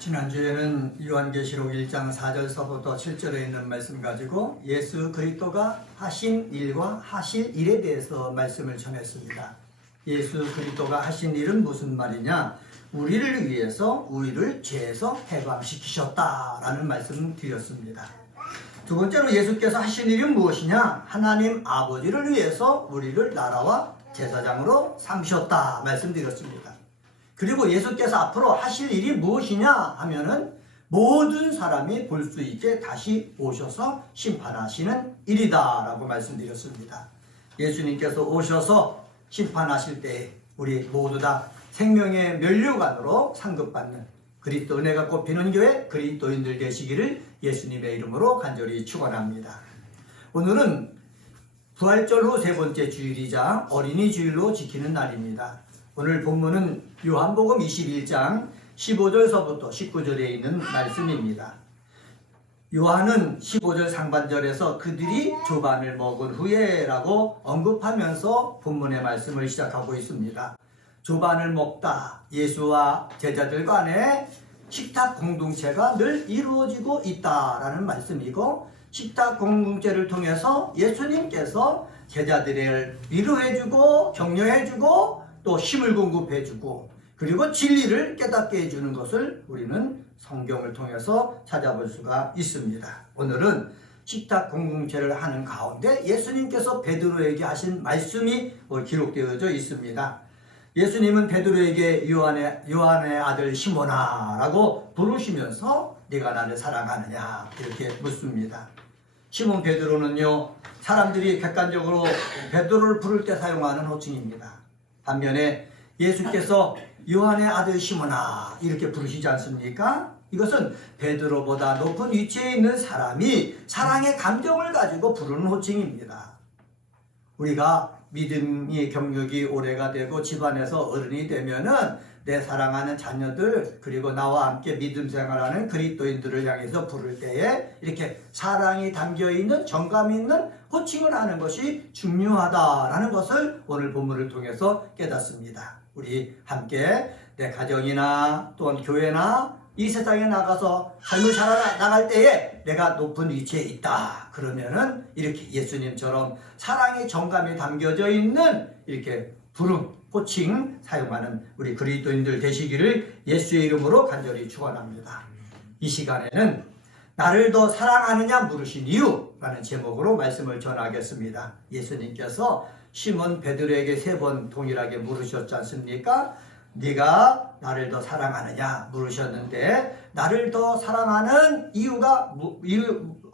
지난주에는 요한계시록 1장 4절서부터 7절에 있는 말씀 가지고 예수 그리스도가 하신 일과 하실 일에 대해서 말씀을 전했습니다. 예수 그리스도가 하신 일은 무슨 말이냐? 우리를 위해서 우리를 죄에서 해방시키셨다라는 말씀을 드렸습니다. 두 번째로 예수께서 하신 일은 무엇이냐? 하나님 아버지를 위해서 우리를 나라와 제사장으로 삼으셨다 말씀드렸습니다. 그리고 예수께서 앞으로 하실 일이 무엇이냐 하면은 모든 사람이 볼 수 있게 다시 오셔서 심판하시는 일이다 라고 말씀드렸습니다. 예수님께서 오셔서 심판하실 때 우리 모두 다 생명의 면류관으로 상급받는 그리스도 은혜가 꽃피는 교회 그리스도인들 되시기를 예수님의 이름으로 간절히 축원합니다. 오늘은 부활절 후 세 번째 주일이자 어린이 주일로 지키는 날입니다. 오늘 본문은 요한복음 21장 15절서부터 19절에 있는 말씀입니다. 요한은 15절 상반절에서 그들이 조반을 먹은 후에 라고 언급하면서 본문의 말씀을 시작하고 있습니다. 조반을 먹다 예수와 제자들 간에 식탁 공동체가 늘 이루어지고 있다라는 말씀이고, 식탁 공동체를 통해서 예수님께서 제자들을 위로해주고 격려해주고 또 힘을 공급해주고 그리고 진리를 깨닫게 해주는 것을 우리는 성경을 통해서 찾아볼 수가 있습니다. 오늘은 식탁 공동체를 하는 가운데 예수님께서 베드로에게 하신 말씀이 기록되어져 있습니다. 예수님은 베드로에게 요한의 아들 시몬아 라고 부르시면서 네가 나를 사랑하느냐 이렇게 묻습니다. 시몬 베드로는요, 사람들이 객관적으로 베드로를 부를 때 사용하는 호칭입니다. 반면에 예수께서 요한의 아들 시몬아 이렇게 부르시지 않습니까? 이것은 베드로보다 높은 위치에 있는 사람이 사랑의 감정을 가지고 부르는 호칭입니다. 우리가 믿음이 경력이 오래가 되고 집안에서 어른이 되면은 내 사랑하는 자녀들 그리고 나와 함께 믿음 생활하는 그리스도인들을 향해서 부를 때에 이렇게 사랑이 담겨있는 정감 있는 호칭을 하는 것이 중요하다라는 것을 오늘 본문을 통해서 깨닫습니다. 우리 함께 내 가정이나 또는 교회나 이 세상에 나가서 삶을 살아나갈 때에 내가 높은 위치에 있다 그러면은 이렇게 예수님처럼 사랑의 정감이 담겨져 있는 이렇게 부름 호칭 사용하는 우리 그리스도인들 되시기를 예수의 이름으로 간절히 축원합니다. 이 시간에는 나를 더 사랑하느냐 물으신 이유라는 제목으로 말씀을 전하겠습니다. 예수님께서 시몬 베드로에게 3번 동일하게 물으셨지 않습니까? 네가 나를 더 사랑하느냐 물으셨는데 나를 더 사랑하는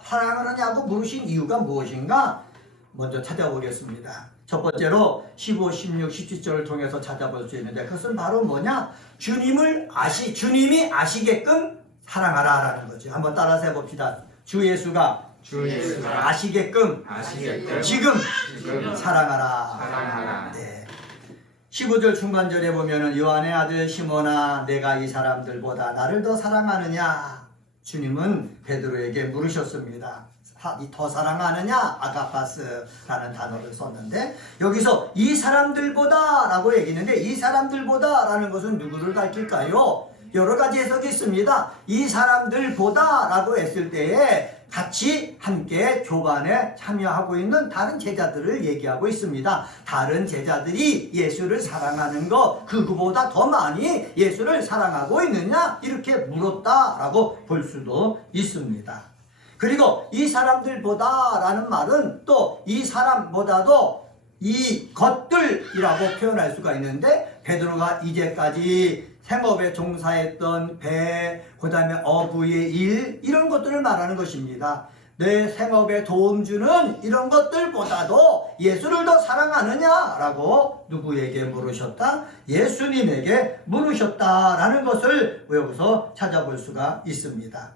사랑하느냐고 물으신 이유가 무엇인가? 먼저 찾아보겠습니다. 첫 번째로 15, 16, 17절을 통해서 찾아볼 수 있는데 그것은 바로 뭐냐? 주님이 아시게끔 사랑하라 라는 거죠. 한번 따라서 해봅시다. 주 예수가 아시게끔 지금 사랑하라. 네. 15절 중간절에 보면은 요한의 아들 시몬아 내가 이 사람들보다 나를 더 사랑하느냐? 주님은 베드로에게 물으셨습니다. 더 사랑하느냐? 아가파스라는 단어를 썼는데 여기서 이 사람들보다 라고 얘기했는데 이 사람들보다 라는 것은 누구를 가리킬까요? 여러 가지 해석이 있습니다. 이 사람들보다 라고 했을 때에 같이 함께 교반에 참여하고 있는 다른 제자들을 얘기하고 있습니다. 다른 제자들이 예수를 사랑하는 것 그거보다 더 많이 예수를 사랑하고 있느냐? 이렇게 물었다라고 볼 수도 있습니다. 그리고 이 사람들보다 라는 말은 또 이 사람보다도 이 것들이라고 표현할 수가 있는데 베드로가 이제까지 생업에 종사했던 배, 그 다음에 어부의 일 이런 것들을 말하는 것입니다. 내 생업에 도움 주는 이런 것들보다도 예수를 더 사랑하느냐라고 누구에게 물으셨다? 예수님에게 물으셨다라는 것을 여기서 찾아볼 수가 있습니다.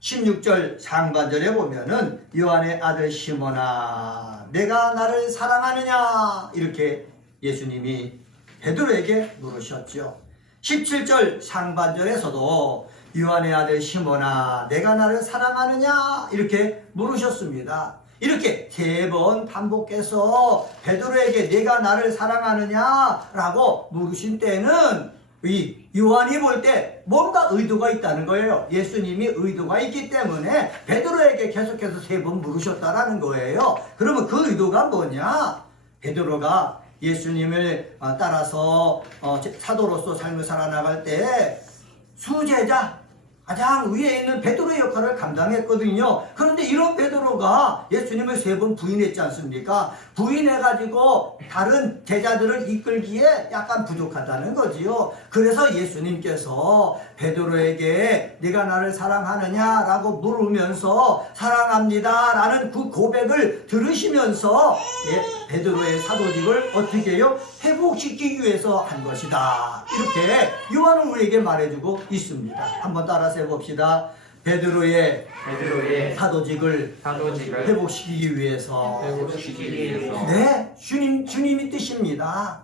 16절 상반절에 보면은 요한의 아들 시몬아 내가 나를 사랑하느냐 이렇게 예수님이 베드로에게 물으셨죠. 17절 상반절에서도 요한의 아들 시몬아 내가 나를 사랑하느냐 이렇게 물으셨습니다. 이렇게 3번 반복해서 베드로에게 내가 나를 사랑하느냐 라고 물으신 때는 이 요한이 볼 때 뭔가 의도가 있다는 거예요. 예수님이 의도가 있기 때문에 베드로에게 계속해서 3번 물으셨다라는 거예요. 그러면 그 의도가 뭐냐? 베드로가 예수님을 따라서 사도로서 삶을 살아나갈 때 수제자, 가장 위에 있는 베드로의 역할을 감당했거든요. 그런데 이런 베드로가 예수님을 3번 부인했지 않습니까? 부인해가지고 다른 제자들을 이끌기에 약간 부족하다는 거지요. 그래서 예수님께서 베드로에게 네가 나를 사랑하느냐라고 물으면서 사랑합니다 라는 그 고백을 들으시면서 베드로의 사도직을 어떻게 해요? 회복시키기 위해서 한 것이다. 이렇게 요한은 우리에게 말해주고 있습니다. 한번 따라서 해봅시다. 베드로의 사도직을 회복시키기 위해서. 네, 주님이 뜻입니다.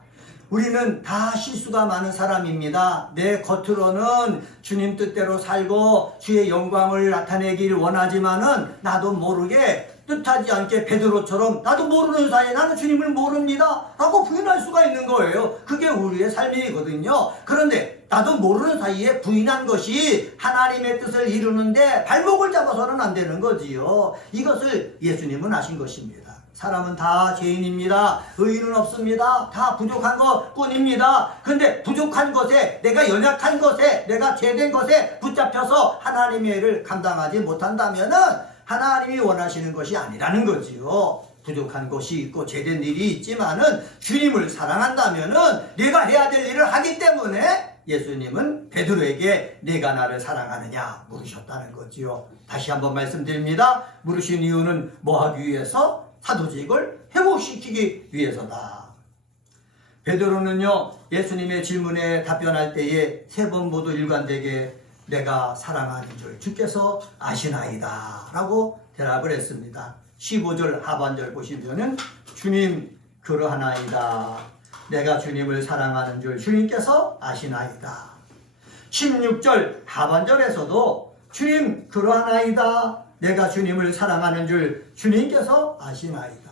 우리는 다 실수가 많은 사람입니다. 내 겉으로는 주님 뜻대로 살고 주의 영광을 나타내기를 원하지만은 나도 모르게 뜻하지 않게 베드로처럼 나도 모르는 사이에 나는 주님을 모릅니다 라고 부인할 수가 있는 거예요. 그게 우리의 삶이거든요. 그런데 나도 모르는 사이에 부인한 것이 하나님의 뜻을 이루는데 발목을 잡아서는 안 되는 거지요. 이것을 예수님은 아신 것입니다. 사람은 다 죄인입니다. 의인은 없습니다. 다 부족한 것뿐입니다. 근데 부족한 것에, 내가 연약한 것에, 내가 죄된 것에 붙잡혀서 하나님의 일을 감당하지 못한다면은 하나님이 원하시는 것이 아니라는 거지요. 부족한 것이 있고 죄된 일이 있지만은 주님을 사랑한다면은 내가 해야 될 일을 하기 때문에 예수님은 베드로에게 네가 나를 사랑하느냐 물으셨다는 거지요. 다시 한번 말씀드립니다. 물으신 이유는 뭐 하기 위해서? 사도직을 회복시키기 위해서다. 베드로는요, 예수님의 질문에 답변할 때에 3번 모두 일관되게 내가 사랑하는 줄 주께서 아시나이다 라고 대답을 했습니다. 15절 하반절 보시면은 주님 그러하나이다. 내가 주님을 사랑하는 줄 주님께서 아시나이다. 16절 하반절에서도 주님 그러하나이다. 내가 주님을 사랑하는 줄 주님께서 아시나이다.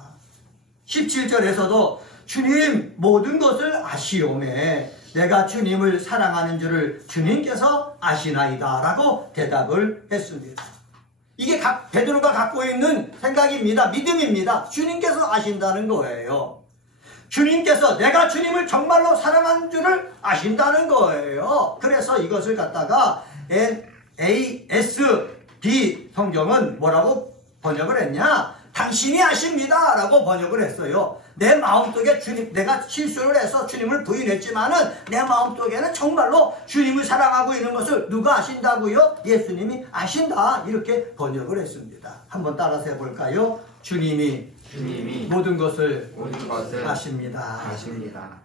17절에서도 주님 모든 것을 아시오매 내가 주님을 사랑하는 줄을 주님께서 아시나이다 라고 대답을 했습니다. 이게 베드로가 갖고 있는 생각입니다. 믿음입니다. 주님께서 아신다는 거예요. 주님께서 내가 주님을 정말로 사랑하는 줄을 아신다는 거예요. 그래서 이것을 갖다가 NASB 성경은 뭐라고 번역을 했냐? 당신이 아십니다 라고 번역을 했어요. 내 마음속에 주님, 내가 실수를 해서 주님을 부인했지만은 내 마음속에는 정말로 주님을 사랑하고 있는 것을 누가 아신다고요? 예수님이 아신다. 이렇게 번역을 했습니다. 한번 따라서 해볼까요? 주님이 모든 것을 아십니다.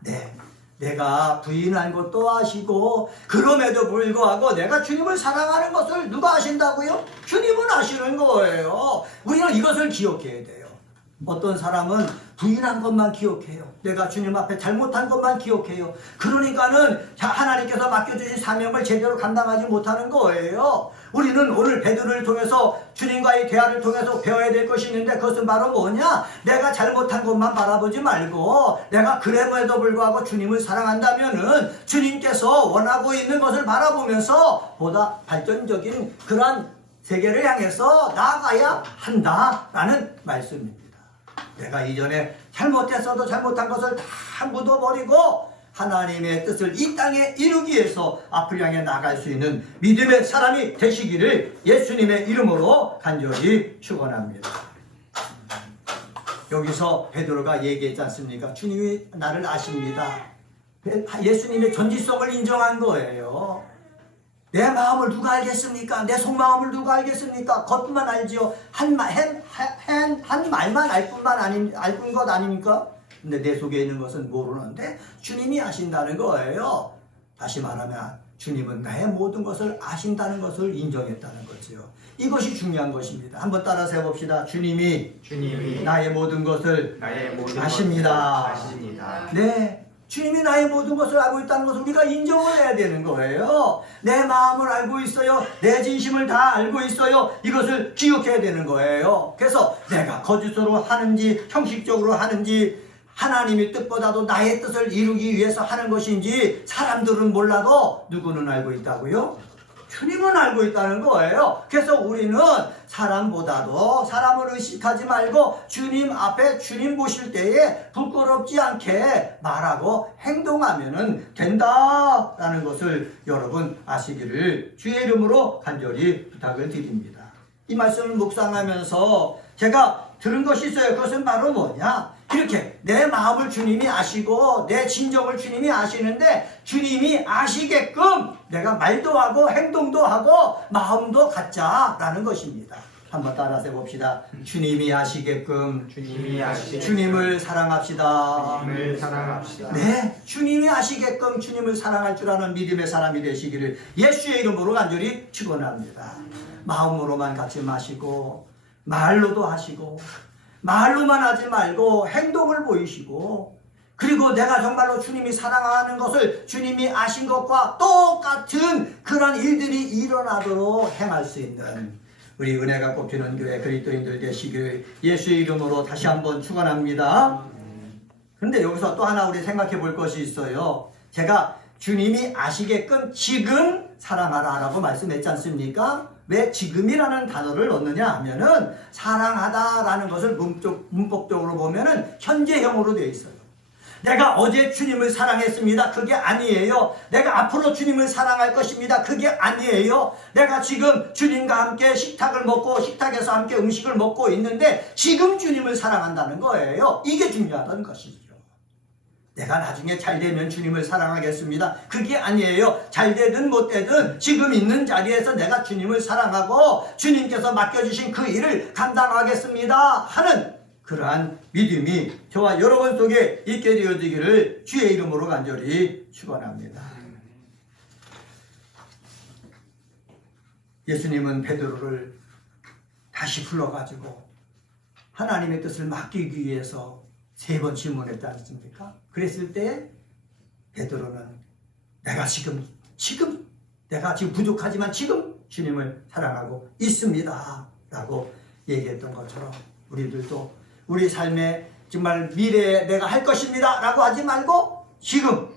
네. 내가 부인한 것도 아시고 그럼에도 불구하고 내가 주님을 사랑하는 것을 누가 아신다고요? 주님은 아시는 거예요. 우리는 이것을 기억해야 돼요. 어떤 사람은 부인한 것만 기억해요. 내가 주님 앞에 잘못한 것만 기억해요. 그러니까는 하나님께서 맡겨주신 사명을 제대로 감당하지 못하는 거예요. 우리는 오늘 베드로를 통해서 주님과의 대화를 통해서 배워야 될 것이 있는데 그것은 바로 뭐냐? 내가 잘못한 것만 바라보지 말고 내가 그럼에도 불구하고 주님을 사랑한다면은 주님께서 원하고 있는 것을 바라보면서 보다 발전적인 그러한 세계를 향해서 나아가야 한다라는 말씀입니다. 내가 이전에 잘못했어도 잘못한 것을 다 묻어버리고 하나님의 뜻을 이 땅에 이루기 위해서 앞을 향해 나갈 수 있는 믿음의 사람이 되시기를 예수님의 이름으로 간절히 축원합니다. 여기서 베드로가 얘기했지 않습니까? 주님이 나를 아십니다. 예수님의 전지성을 인정한 거예요. 내 마음을 누가 알겠습니까? 내 속마음을 누가 알겠습니까? 겉만 알지요. 한 말만 알 것 아닙니까? 근데 내 속에 있는 것은 모르는데 주님이 아신다는 거예요. 다시 말하면 주님은 나의 모든 것을 아신다는 것을 인정했다는 거죠. 이것이 중요한 것입니다. 한번 따라서 해봅시다. 주님이 나의 모든 것을 아십니다. 네. 주님이 나의 모든 것을 알고 있다는 것을 우리가 인정을 해야 되는 거예요. 내 마음을 알고 있어요. 내 진심을 다 알고 있어요. 이것을 기억해야 되는 거예요. 그래서 내가 거짓으로 하는지 형식적으로 하는지 하나님의 뜻보다도 나의 뜻을 이루기 위해서 하는 것인지 사람들은 몰라도 누구는 알고 있다고요? 주님은 알고 있다는 거예요. 그래서 우리는 사람보다도 사람을 의식하지 말고 주님 앞에 주님 보실 때에 부끄럽지 않게 말하고 행동하면 된다라는 것을 여러분 아시기를 주의 이름으로 간절히 부탁을 드립니다. 이 말씀을 묵상하면서 제가 들은 것이 있어요. 그것은 바로 뭐냐? 이렇게 내 마음을 주님이 아시고 내 진정을 주님이 아시는데 주님이 아시게끔 내가 말도 하고 행동도 하고 마음도 갖자라는 것입니다. 한번 따라서 해봅시다. 주님이 아시게끔 주님을 사랑합시다. 주님을 사랑합시다. 네, 주님이 아시게끔 주님을 사랑할 줄 아는 믿음의 사람이 되시기를 예수의 이름으로 간절히 축원합니다. 마음으로만 갖지 마시고 말로도 하시고 말로만 하지 말고 행동을 보이시고 그리고 내가 정말로 주님이 사랑하는 것을 주님이 아신 것과 똑같은 그런 일들이 일어나도록 행할 수 있는 우리 은혜가 꼽히는 교회 그리스도인들 되시길 예수의 이름으로 다시 한번 축원합니다. 그런데 여기서 또 하나 우리 생각해 볼 것이 있어요. 제가 주님이 아시게끔 지금 사랑하라 라고 말씀했지 않습니까? 왜 지금이라는 단어를 넣느냐 하면은 사랑하다라는 것을 문법적으로 보면은 현재형으로 되어 있어요. 내가 어제 주님을 사랑했습니다. 그게 아니에요. 내가 앞으로 주님을 사랑할 것입니다. 그게 아니에요. 내가 지금 주님과 함께 식탁을 먹고 식탁에서 함께 음식을 먹고 있는데 지금 주님을 사랑한다는 거예요. 이게 중요하다는 것이죠. 내가 나중에 잘 되면 주님을 사랑하겠습니다. 그게 아니에요. 잘 되든 못 되든 지금 있는 자리에서 내가 주님을 사랑하고 주님께서 맡겨주신 그 일을 감당하겠습니다 하는 그러한 믿음이 저와 여러분 속에 있게 되어지기를 주의 이름으로 간절히 축원합니다. 예수님은 베드로를 다시 불러가지고 하나님의 뜻을 맡기기 위해서 3번 질문했지 않습니까? 그랬을 때 베드로는 내가 지금 부족하지만 지금 주님을 사랑하고 있습니다 라고 얘기했던 것처럼 우리들도 우리 삶에 정말 미래에 내가 할 것입니다 라고 하지 말고 지금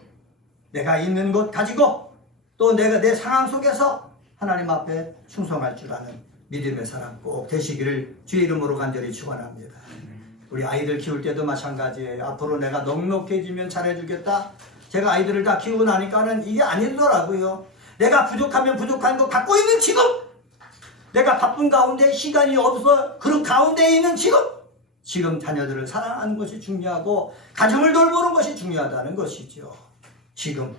내가 있는 것 가지고 또 내가 내 상황 속에서 하나님 앞에 충성할 줄 아는 믿음의 사람 꼭 되시기를 주의 이름으로 간절히 축원합니다. 우리 아이들 키울 때도 마찬가지예요. 앞으로 내가 넉넉해지면 잘해주겠다. 제가 아이들을 다 키우고 나니까는 이게 아니더라고요. 내가 부족하면 부족한 거 갖고 있는 지금, 내가 바쁜 가운데 시간이 없어 그런 가운데 있는 지금 자녀들을 사랑하는 것이 중요하고 가정을 돌보는 것이 중요하다는 것이죠. 지금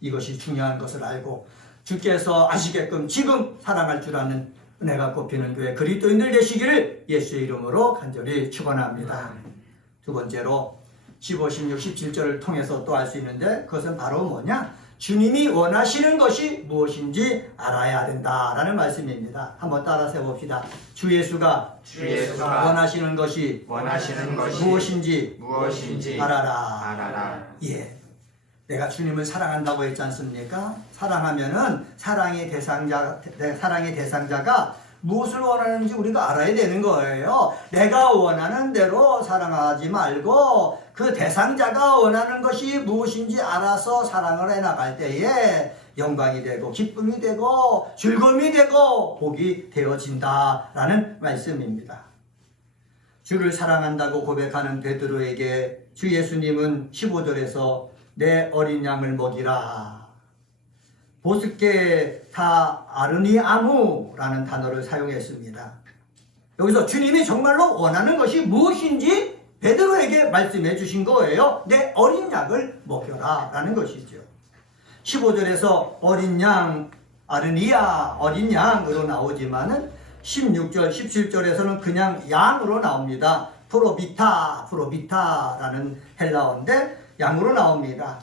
이것이 중요한 것을 알고 주께서 아시게끔 지금 사랑할 줄 아는 은혜가 꼽히는 교회 그리스도인들 되시기를 예수의 이름으로 간절히 축원합니다. 두 번째로 15, 16, 17절을 통해서 또 알 수 있는데 그것은 바로 뭐냐? 주님이 원하시는 것이 무엇인지 알아야 된다라는 말씀입니다. 한번 따라서 해봅시다. 주 예수가 원하시는 것이 무엇인지 알아라. 예. 내가 주님을 사랑한다고 했지 않습니까? 사랑하면은 사랑의 대상자가 무엇을 원하는지 우리가 알아야 되는 거예요. 내가 원하는 대로 사랑하지 말고 그 대상자가 원하는 것이 무엇인지 알아서 사랑을 해나갈 때에 영광이 되고 기쁨이 되고 즐거움이 되고 복이 되어진다라는 말씀입니다. 주를 사랑한다고 고백하는 베드로에게 주 예수님은 15절에서 내 어린 양을 먹이라. 보스케 타 아르니아무라는 단어를 사용했습니다. 여기서 주님이 정말로 원하는 것이 무엇인지 베드로에게 말씀해 주신 거예요. 내 어린 양을 먹여라 라는 것이죠. 15절에서 어린 양, 아르니아, 어린 양으로 나오지만은 16절, 17절에서는 그냥 양으로 나옵니다. 프로비타라는 헬라어인데 양으로 나옵니다.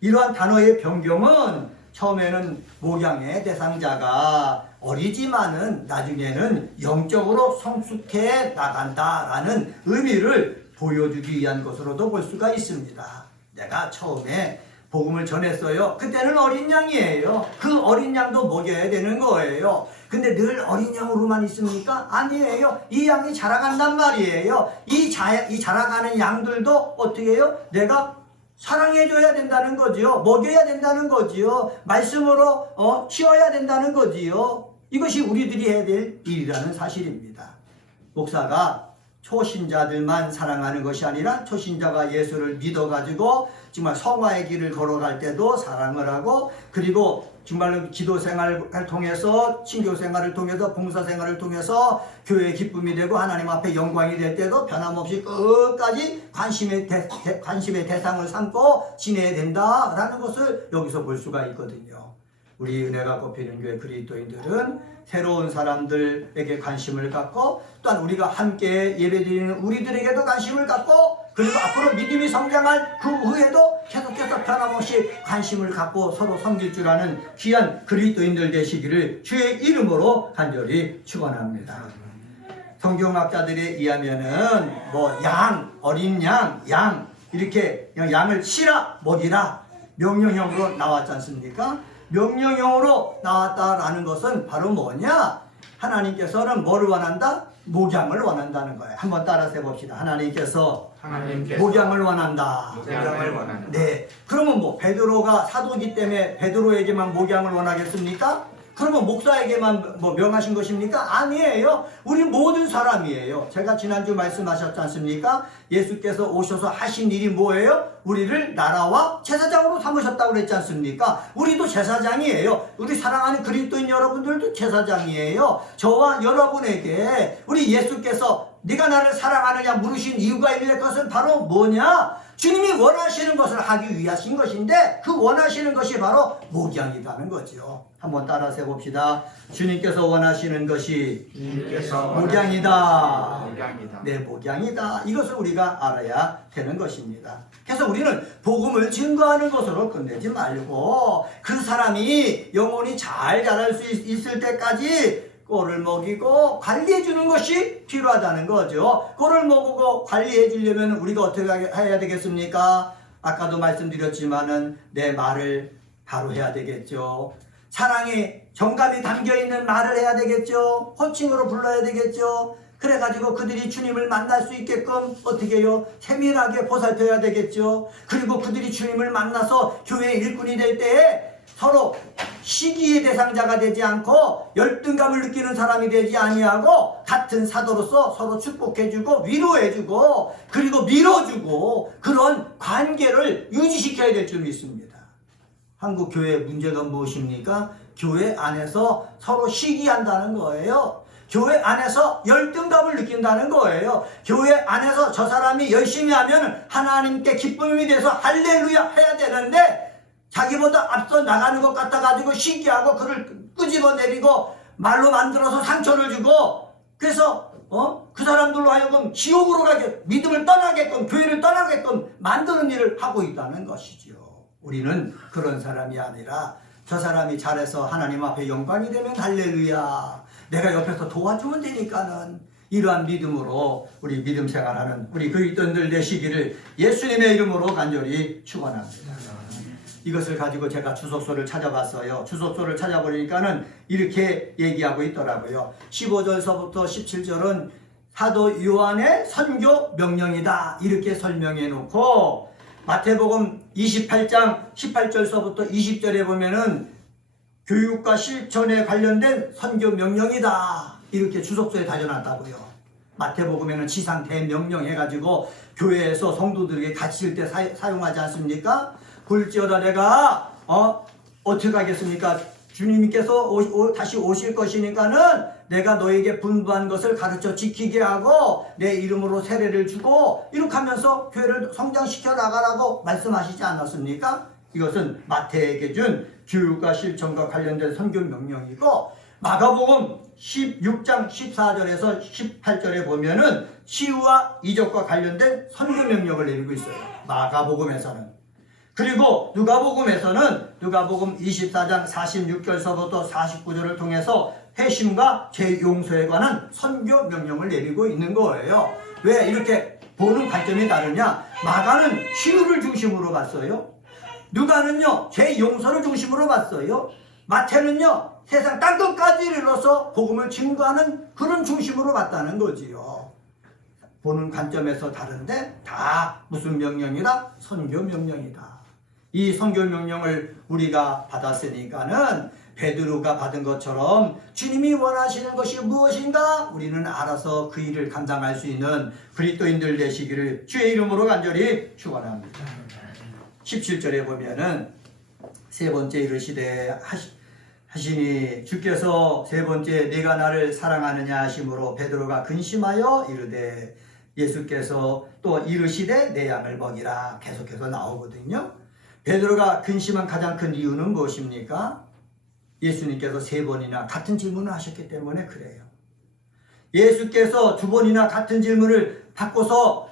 이러한 단어의 변경은 처음에는 목양의 대상자가 어리지만은 나중에는 영적으로 성숙해 나간다라는 의미를 보여주기 위한 것으로도 볼 수가 있습니다. 내가 처음에 복음을 전했어요. 그때는 어린 양이에요. 그 어린 양도 먹여야 되는 거예요. 근데 늘 어린 양으로만 있습니까? 아니에요. 이 양이 자라간단 말이에요. 이 자라가는 양들도 어떻게 해요? 내가 사랑해줘야 된다는 거지요. 먹여야 된다는 거지요. 말씀으로 키워야 된다는 거지요. 이것이 우리들이 해야 될 일이라는 사실입니다. 목사가 초신자들만 사랑하는 것이 아니라 초신자가 예수를 믿어가지고 정말 성화의 길을 걸어갈 때도 사랑을 하고, 그리고 정말로 기도 생활을 통해서, 친교 생활을 통해서, 봉사 생활을 통해서 교회의 기쁨이 되고 하나님 앞에 영광이 될 때도 변함없이 끝까지 관심의 대상을 삼고 지내야 된다라는 것을 여기서 볼 수가 있거든요. 우리 은혜가 꼽히는 교회 그리스도인들은 새로운 사람들에게 관심을 갖고, 또한 우리가 함께 예배드리는 우리들에게도 관심을 갖고, 그리고 앞으로 믿음이 성장할 그 후에도 계속해서 변함없이 관심을 갖고 서로 섬길 줄 아는 귀한 그리스도인들 되시기를 주의 이름으로 간절히 축원합니다. 성경학자들에 의하면은 어린 양 이렇게 양을 치라 먹이라 명령형으로 나왔지 않습니까? 명령형으로 나왔다라는 것은 바로 뭐냐? 하나님께서는 뭐를 원한다? 목양을 원한다는 거예요. 한번 따라서 해봅시다. 하나님께서 목양을 원한다. 네. 그러면 베드로가 사도이기 때문에 베드로에게만 목양을 원하겠습니까? 그러면 목사에게만 명하신 것입니까? 아니에요. 우리 모든 사람이에요. 제가 지난주 말씀하셨지 않습니까? 예수께서 오셔서 하신 일이 뭐예요? 우리를 나라와 제사장으로 삼으셨다고 그랬지 않습니까? 우리도 제사장이에요. 우리 사랑하는 그리스도인 여러분들도 제사장이에요. 저와 여러분에게 우리 예수께서 네가 나를 사랑하느냐 물으신 이유가 있는데, 그것은 바로 뭐냐? 주님이 원하시는 것을 하기 위하신 것인데, 그 원하시는 것이 바로 목양이라는 거죠. 한번 따라서 해봅시다. 주님께서 원하시는 것이 목양이다. 네, 목양이다. 이것을 우리가 알아야 되는 것입니다. 그래서 우리는 복음을 증거하는 것으로 끝내지 말고, 그 사람이 영혼이 잘 자랄 수 있을 때까지 꼴을 먹이고 관리해 주는 것이 필요하다는 거죠. 꼴을 먹이고 관리해 주려면 우리가 어떻게 해야 되겠습니까? 아까도 말씀드렸지만은 내 말을 바로 해야 되겠죠. 사랑에 정감이 담겨있는 말을 해야 되겠죠. 호칭으로 불러야 되겠죠. 그래가지고 그들이 주님을 만날 수 있게끔 어떻게 해요? 세밀하게 보살펴야 되겠죠. 그리고 그들이 주님을 만나서 교회의 일꾼이 될 때에 서로 시기의 대상자가 되지 않고 열등감을 느끼는 사람이 되지 아니하고, 같은 사도로서 서로 축복해주고 위로해주고 그리고 밀어주고 그런 관계를 유지시켜야 될 줄 믿습니다. 한국 교회의 문제가 무엇입니까? 교회 안에서 서로 시기한다는 거예요. 교회 안에서 열등감을 느낀다는 거예요. 교회 안에서 저 사람이 열심히 하면 하나님께 기쁨이 돼서 할렐루야 해야 되는데, 자기보다 앞서 나가는 것 같아가지고 시기하고 그를 끄집어내리고 말로 만들어서 상처를 주고, 그래서 그 사람들로 하여금 지옥으로 가게, 믿음을 떠나게끔, 교회를 떠나게끔 만드는 일을 하고 있다는 것이죠. 우리는 그런 사람이 아니라, 저 사람이 잘해서 하나님 앞에 영광이 되면 할렐루야, 내가 옆에서 도와주면 되니까는, 이러한 믿음으로 우리 믿음 생활하는 우리 그리스도인들 되시기를 예수님의 이름으로 간절히 축원합니다. 이것을 가지고 제가 주석서를 찾아봤어요. 주석서를 찾아보니까는 이렇게 얘기하고 있더라고요. 15절서부터 17절은 사도 요한의 선교 명령이다, 이렇게 설명해 놓고, 마태복음 28장 18절서부터 20절에 보면은 교육과 실천에 관련된 선교 명령이다, 이렇게 주석서에 달려놨다고요. 마태복음에는 지상 대명령 해가지고 교회에서 성도들에게 가르칠 때 사용하지 않습니까? 볼지어다 내가 어떻게 하겠습니까? 주님께서 다시 오실 것이니까는 내가 너에게 분부한 것을 가르쳐 지키게 하고 내 이름으로 세례를 주고, 이렇게 하면서 교회를 성장시켜 나가라고 말씀하시지 않았습니까? 이것은 마태에게 준 교육과 실천과 관련된 선교 명령이고, 마가복음 16장 14절에서 18절에 보면은 치유와 이적과 관련된 선교 명령을 내리고 있어요. 마가복음에서는. 그리고 누가복음에서는 누가복음 24장 46절서부터 49절을 통해서 회심과 재용서에 관한 선교 명령을 내리고 있는 거예요. 왜 이렇게 보는 관점이 다르냐? 마가는 치유를 중심으로 봤어요. 누가는요 재용서를 중심으로 봤어요. 마태는요 세상 땅끝까지 이르러서 복음을 증거하는 그런 중심으로 봤다는 거지요. 보는 관점에서 다른데 다 무슨 명령이다? 선교 명령이다. 이 선교 명령을 우리가 받았으니까는 베드로가 받은 것처럼 주님이 원하시는 것이 무엇인가 우리는 알아서 그 일을 감당할 수 있는 그리스도인들 되시기를 주의 이름으로 간절히 축원합니다. 17절에 보면은 세 번째 이르시되 하시니 주께서 세 번째 네가 나를 사랑하느냐 하심으로 베드로가 근심하여 이르되 예수께서 또 이르시되 내 양을 먹이라 계속해서 나오거든요. 베드로가 근심한 가장 큰 이유는 무엇입니까? 예수님께서 세 번이나 같은 질문을 하셨기 때문에 그래요. 예수께서 두 번이나 같은 질문을 받고서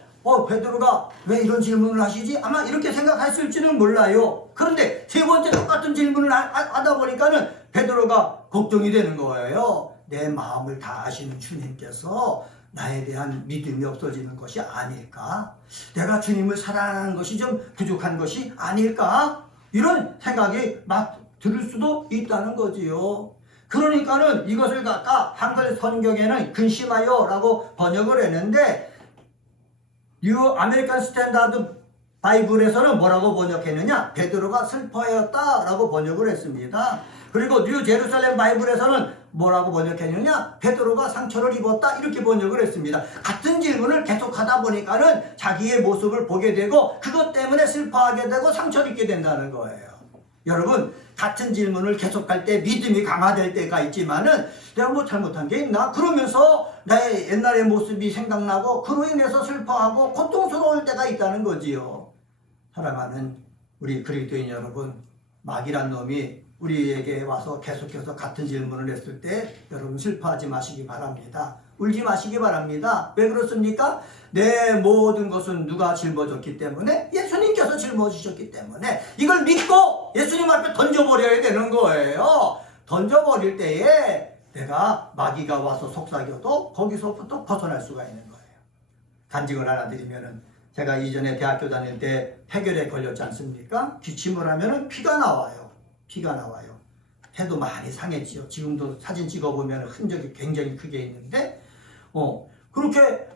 베드로가 왜 이런 질문을 하시지? 아마 이렇게 생각했을지는 몰라요. 그런데 세 번째 똑같은 질문을 하다 보니까는 베드로가 걱정이 되는 거예요. 내 마음을 다 아시는 주님께서 나에 대한 믿음이 없어지는 것이 아닐까? 내가 주님을 사랑하는 것이 좀 부족한 것이 아닐까? 이런 생각이 막 들을 수도 있다는 거지요. 그러니까는 이것을 갖다 한글 성경에는 근심하여 라고 번역을 했는데 뉴 아메리칸 스탠다드 바이블에서는 뭐라고 번역했느냐? 베드로가 슬퍼하였다 라고 번역을 했습니다. 그리고 뉴 제루살렘 바이블에서는 뭐라고 번역했느냐? 베드로가 상처를 입었다 이렇게 번역을 했습니다. 같은 질문을 계속하다 보니까는 자기의 모습을 보게 되고 그것 때문에 슬퍼하게 되고 상처를 입게 된다는 거예요. 여러분 같은 질문을 계속할 때 믿음이 강화될 때가 있지만은 내가 뭐 잘못한 게 있나? 그러면서 나의 옛날의 모습이 생각나고 그로 인해서 슬퍼하고 고통스러울 때가 있다는 거지요. 사랑하는 우리 그리스도인 여러분, 마귀란 놈이 우리에게 와서 계속해서 같은 질문을 했을 때 여러분 슬퍼하지 마시기 바랍니다. 울지 마시기 바랍니다. 왜 그렇습니까? 내 모든 것은 누가 짊어졌기 때문에? 예수님께서 짊어지셨기 때문에 이걸 믿고 예수님 앞에 던져버려야 되는 거예요. 던져버릴 때에 내가 마귀가 와서 속삭여도 거기서부터 벗어날 수가 있는 거예요. 간증을 하나 드리면은 제가 이전에 대학교 다닐 때 폐결에 걸렸지 않습니까? 기침을 하면은 피가 나와요. 피가 나와요. 해도 많이 상했지요. 지금도 사진 찍어보면 흔적이 굉장히 크게 있는데 그렇게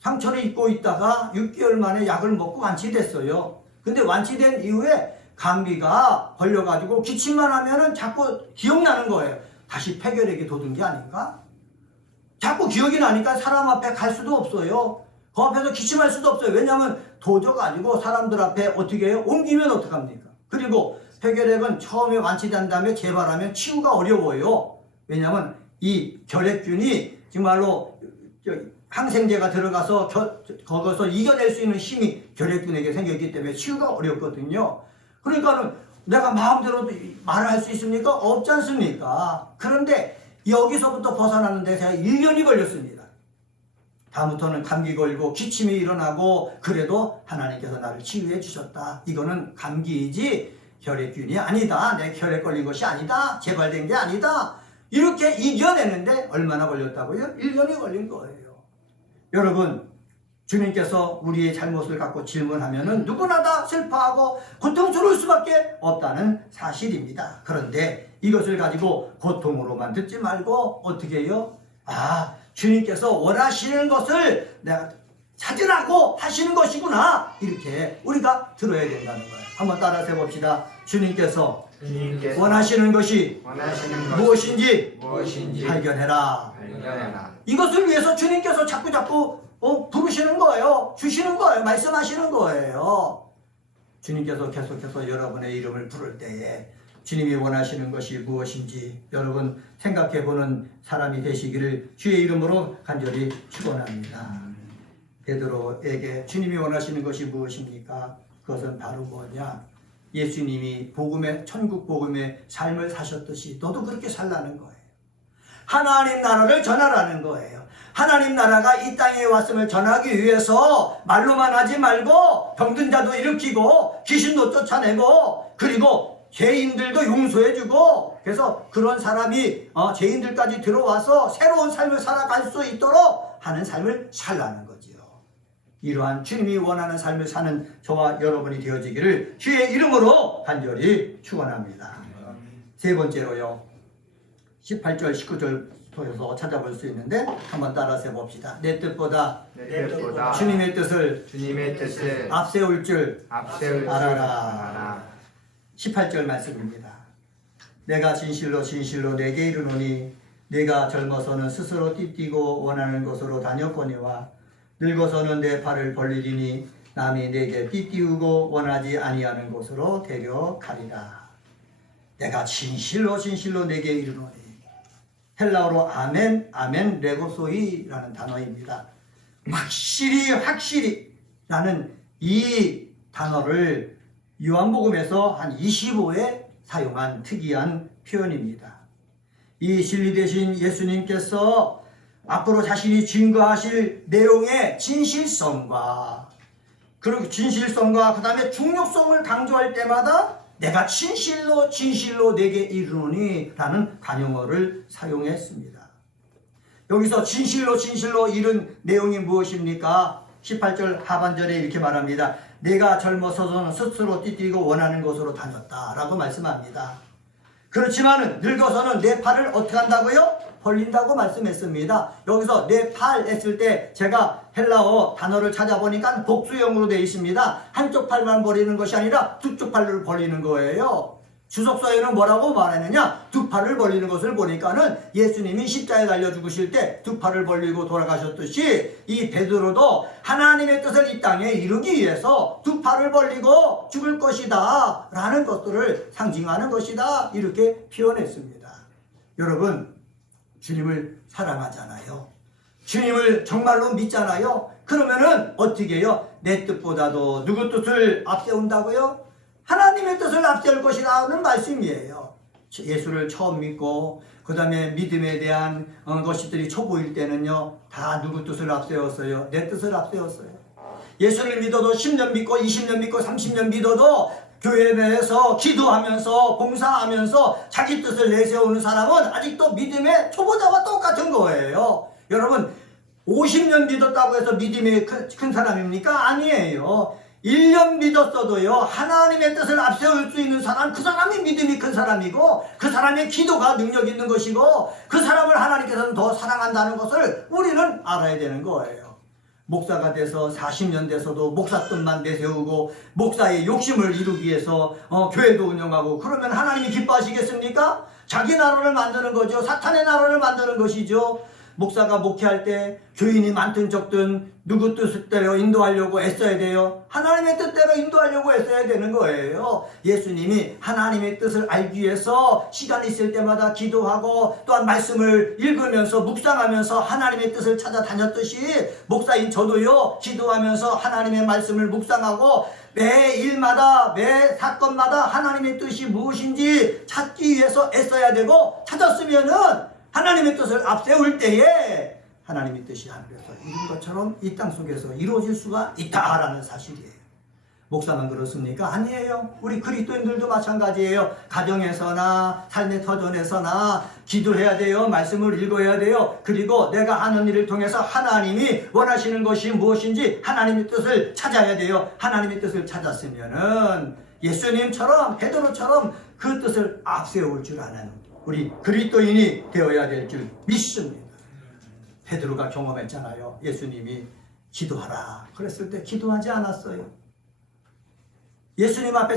상처를 입고 있다가 6개월 만에 약을 먹고 완치됐어요. 근데 완치된 이후에 감기가 걸려가지고 기침만 하면은 자꾸 기억나는 거예요. 다시 폐결핵이 돋은 게 아닌가? 자꾸 기억이 나니까 사람 앞에 갈 수도 없어요. 그 앞에서 기침할 수도 없어요. 왜냐하면 도저가지고 사람들 앞에 어떻게 해요? 옮기면 어떡합니까? 그리고 폐결핵은 처음에 완치된 다음에 재발하면 치유가 어려워요. 왜냐하면 이 결핵균이 정말로 항생제가 들어가서 거기서 이겨낼 수 있는 힘이 결핵균에게 생겼기 때문에 치유가 어렵거든요. 그러니까는 내가 마음대로 말을 할 수 있습니까? 없지 않습니까? 그런데 여기서부터 벗어나는데 제가 1년이 걸렸습니다. 다음부터는 감기 걸리고 기침이 일어나고 그래도 하나님께서 나를 치유해 주셨다. 이거는 감기이지 혈액균이 아니다. 내 혈액 걸린 것이 아니다. 재발된 게 아니다. 이렇게 이겨내는데 얼마나 걸렸다고요? 1년이 걸린 거예요. 여러분, 주님께서 우리의 잘못을 갖고 질문하면은 누구나 다 슬퍼하고 고통스러울 수밖에 없다는 사실입니다. 그런데 이것을 가지고 고통으로만 듣지 말고 어떻게 해요? 주님께서 원하시는 것을 내가 찾으라고 하시는 것이구나. 이렇게 우리가 들어야 된다는 거예요. 한번 따라서 해봅시다. 주님께서 원하시는 것이 무엇인지 발견해라. 이것을 위해서 주님께서 자꾸 부르시는 거예요. 주시는 거예요. 말씀하시는 거예요. 주님께서 계속해서 여러분의 이름을 부를 때에 주님이 원하시는 것이 무엇인지 여러분 생각해보는 사람이 되시기를 주의 이름으로 간절히 축원합니다. 베드로에게 주님이 원하시는 것이 무엇입니까? 그것은 바로 뭐냐? 예수님이 천국 복음의 삶을 사셨듯이 너도 그렇게 살라는 거예요. 하나님 나라를 전하라는 거예요. 하나님 나라가 이 땅에 왔음을 전하기 위해서 말로만 하지 말고 병든 자도 일으키고 귀신도 쫓아내고 그리고 죄인들도 용서해주고 그래서 그런 사람이 죄인들까지 들어와서 새로운 삶을 살아갈 수 있도록 하는 삶을 살라는 거지요. 이러한 주님이 원하는 삶을 사는 저와 여러분이 되어지기를 주의 이름으로 간절히 축원합니다. 세 번째로요. 18절 19절 통해서 찾아볼 수 있는데 한번 따라서 해봅시다. 내 뜻보다 주님의 뜻을 앞세울 줄 알아라. 18절 말씀입니다. 내가 진실로 진실로 내게 이르노니 내가 젊어서는 스스로 띠뛰고 원하는 곳으로 다녔거니와 늙어서는 내 팔을 벌리리니 남이 내게 띠띠우고 원하지 아니하는 곳으로 데려가리라. 내가 진실로 진실로 내게 이르노니, 헬라어로 아멘 아멘 레고소이라는 단어입니다. 확실히 라는 이 단어를 요한복음에서 한 25회 사용한 특이한 표현입니다. 이 진리 되신 예수님께서 앞으로 자신이 증거하실 내용의 진실성과 그 다음에 중요성을 강조할 때마다 내가 진실로 내게 이르노니 라는 관용어를 사용했습니다. 여기서 진실로 이른 내용이 무엇입니까? 18절 하반절에 이렇게 말합니다. 내가 젊어서는 스스로 띠뛰고 원하는 곳으로 다녔다 라고 말씀합니다. 그렇지만 늙어서는 내 팔을 어떻게 한다고요? 벌린다고 말씀했습니다. 여기서 내 팔 했을 때 제가 헬라어 단어를 찾아보니까 복수형으로 되어 있습니다. 한쪽 팔만 벌리는 것이 아니라 두 쪽 팔을 벌리는 거예요. 주석서에는 뭐라고 말하느냐? 두 팔을 벌리는 것을 보니까는 예수님이 십자가에 달려 죽으실 때 두 팔을 벌리고 돌아가셨듯이 이 베드로도 하나님의 뜻을 이 땅에 이루기 위해서 두 팔을 벌리고 죽을 것이다 라는 것들을 상징하는 것이다 이렇게 표현했습니다. 여러분, 주님을 사랑하잖아요. 주님을 정말로 믿잖아요. 그러면은 어떻게 해요? 내 뜻보다도 누구 뜻을 앞세운다고요? 하나님의 뜻을 앞세울 것이라는 말씀이에요. 예수를 처음 믿고 그 다음에 믿음에 대한 것들이 초보일 때는요, 다 누구 뜻을 앞세웠어요? 내 뜻을 앞세웠어요. 예수를 믿어도 10년 믿고 20년 믿고 30년 믿어도 교회 내에서 기도하면서 봉사하면서 자기 뜻을 내세우는 사람은 아직도 믿음의 초보자와 똑같은 거예요. 여러분, 50년 믿었다고 해서 믿음이 큰 사람입니까? 아니에요. 1년 믿었어도요, 하나님의 뜻을 앞세울 수 있는 사람, 그 사람이 믿음이 큰 사람이고 그 사람의 기도가 능력 있는 것이고 그 사람을 하나님께서는 더 사랑한다는 것을 우리는 알아야 되는 거예요. 목사가 돼서 40년 돼서도 목사뜻만 내세우고 목사의 욕심을 이루기 위해서 교회도 운영하고 그러면 하나님이 기뻐하시겠습니까? 자기 나라를 만드는 거죠. 사탄의 나라를 만드는 것이죠. 목사가 목회할 때 교인이 많든 적든 누구 뜻대로 인도하려고 애써야 돼요. 하나님의 뜻대로 인도하려고 애써야 되는 거예요. 예수님이 하나님의 뜻을 알기 위해서 시간 있을 때마다 기도하고 또한 말씀을 읽으면서 묵상하면서 하나님의 뜻을 찾아다녔듯이 목사인 저도요, 기도하면서 하나님의 말씀을 묵상하고 매 일마다 매 사건마다 하나님의 뜻이 무엇인지 찾기 위해서 애써야 되고 찾았으면은 하나님의 뜻을 앞세울 때에 하나님의 뜻이 하늘에서 이룬 것처럼 이 땅 속에서 이루어질 수가 있다라는 사실이에요. 목사만 그렇습니까? 아니에요. 우리 그리스도인들도 마찬가지예요. 가정에서나 삶의 터전에서나 기도해야 돼요. 말씀을 읽어야 돼요. 그리고 내가 하는 일을 통해서 하나님이 원하시는 것이 무엇인지 하나님의 뜻을 찾아야 돼요. 하나님의 뜻을 찾았으면은 예수님처럼 베드로처럼 그 뜻을 앞세울 줄 아는 우리 그리스도인이 되어야 될 줄 믿습니다. 베드로가 경험했잖아요. 예수님이 기도하라 그랬을 때 기도하지 않았어요. 예수님 앞에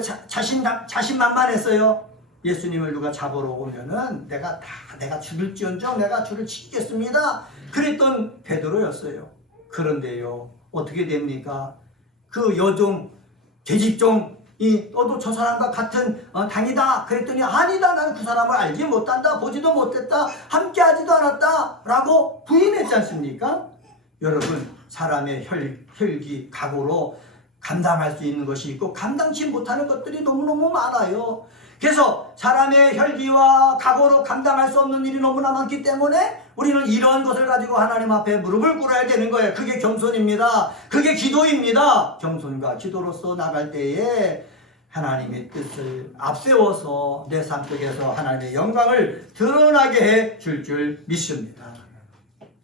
자신만만했어요. 예수님을 누가 잡으러 오면은 내가 죽을지언정 내가 주를 지키겠습니다 그랬던 베드로였어요. 그런데요, 어떻게 됩니까? 그 여종 계집종 너도 저 사람과 같은 당이다 그랬더니 아니다, 난 그 사람을 알지 못한다, 보지도 못했다, 함께하지도 않았다 라고 부인했지 않습니까? 여러분, 사람의 혈기 각오로 감당할 수 있는 것이 있고 감당치 못하는 것들이 너무너무 많아요. 그래서 사람의 혈기와 각오로 감당할 수 없는 일이 너무나 많기 때문에 우리는 이런 것을 가지고 하나님 앞에 무릎을 꿇어야 되는 거예요. 그게 겸손입니다. 그게 기도입니다. 겸손과 기도로서 나갈 때에 하나님의 뜻을 앞세워서 내 삶 속에서 하나님의 영광을 드러나게 해 줄 믿습니다.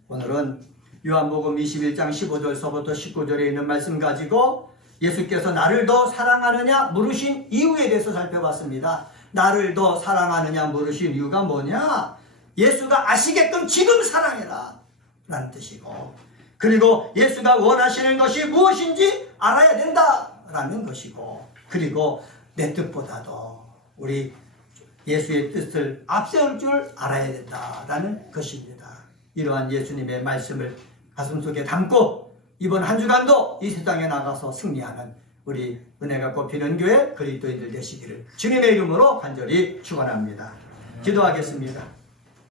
오늘은 요한복음 21장 15절서부터 19절에 있는 말씀 가지고 예수께서 나를 더 사랑하느냐 물으신 이유에 대해서 살펴봤습니다. 나를 더 사랑하느냐 물으신 이유가 뭐냐? 예수가 아시게끔 지금 사랑해라 라는 뜻이고, 그리고 예수가 원하시는 것이 무엇인지 알아야 된다라는 것이고, 그리고 내 뜻보다도 우리 예수의 뜻을 앞세울 줄 알아야 된다라는 것입니다. 이러한 예수님의 말씀을 가슴속에 담고 이번 한 주간도 이 세상에 나가서 승리하는 우리 은혜가 꽃피는 교회 그리스도인들 되시기를 주님의 이름으로 간절히 축원합니다. 기도하겠습니다.